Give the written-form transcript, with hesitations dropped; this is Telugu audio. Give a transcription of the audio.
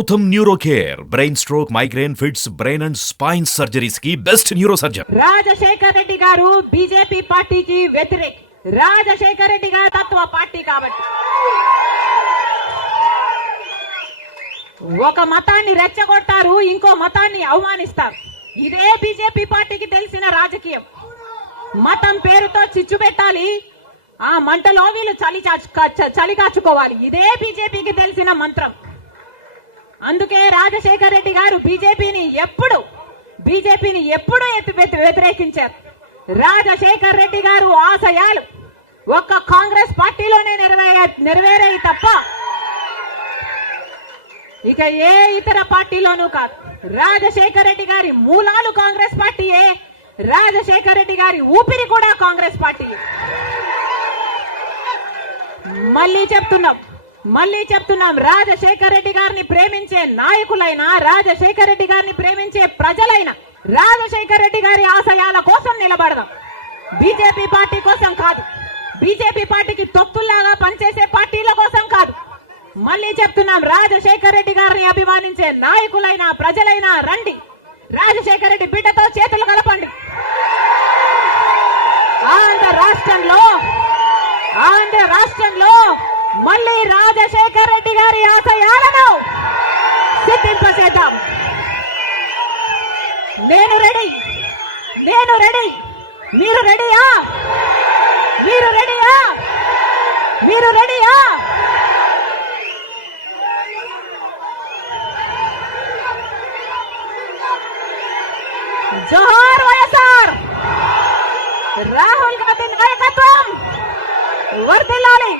Gautam neuro care brain stroke migraine fits brain and spine surgeries కి best neuro surgeon. Rajasekhar Reddy గారు బీజేపీ పార్టీకి వ్యతిరేక్. రాజశేఖర్ రెడ్డి గారు తత్వ పార్టీ కాబట్టి ఒక మతాన్ని రెచ్చగొట్టారు, ఇంకో మతాన్ని అవమానిస్తారు. ఇదే బీజేపీ పార్టీకి తెలిసిన రాజకీయం. మతం పేరుతో చిచ్చు పెట్టాలి, ఆ మంటలో వీళ్ళు చలి కాచుకోవాలి. ఇదే బీజేపీకి తెలిసిన మంత్రం. అందుకే రాజశేఖర్ రెడ్డి గారు బీజేపీని ఎప్పుడు వ్యతిరేకించారు. రాజశేఖర్ రెడ్డి గారు ఆశయాలు ఒక్క కాంగ్రెస్ పార్టీలోనే నెరవేరాయి తప్ప ఇక ఏ ఇతర పార్టీలోనూ కాదు. రాజశేఖర్ రెడ్డి గారి మూలాలు కాంగ్రెస్ పార్టీయే, రాజశేఖర్ రెడ్డి గారి ఊపిరి కూడా కాంగ్రెస్ పార్టీయే. మళ్ళీ చెప్తున్నాం రాజశేఖర్ రెడ్డి గారిని ప్రేమించే నాయకులైనా, రాజశేఖర్ రెడ్డి గారిని ప్రేమించే ప్రజలైనా రాజశేఖర్ రెడ్డి గారి ఆశయాల కోసం నిలబడదాం, బీజేపీ పార్టీ కోసం కాదు. బీజేపీ పార్టీకి తొత్తుల్లాగా పనిచేసే పార్టీల కోసం కాదు. మళ్ళీ చెప్తున్నాం, రాజశేఖర్ రెడ్డి గారిని అభిమానించే నాయకులైనా ప్రజలైనా రండి, రాజశేఖర్ రెడ్డి బిడ్డతో చేతులు కలపండి. ఆంధ్ర రాష్ట్రంలో మళ్ళీ రాజశేఖర్ రెడ్డి గారి ఆశయాలను సిద్ధింపచేద్దాం. నేను రెడీ. మీరు రెడీయా? జోహార్ వైఎస్ఆర్. రాహుల్ గాంధీ నాయకత్వం వర్ధిల్లాలి.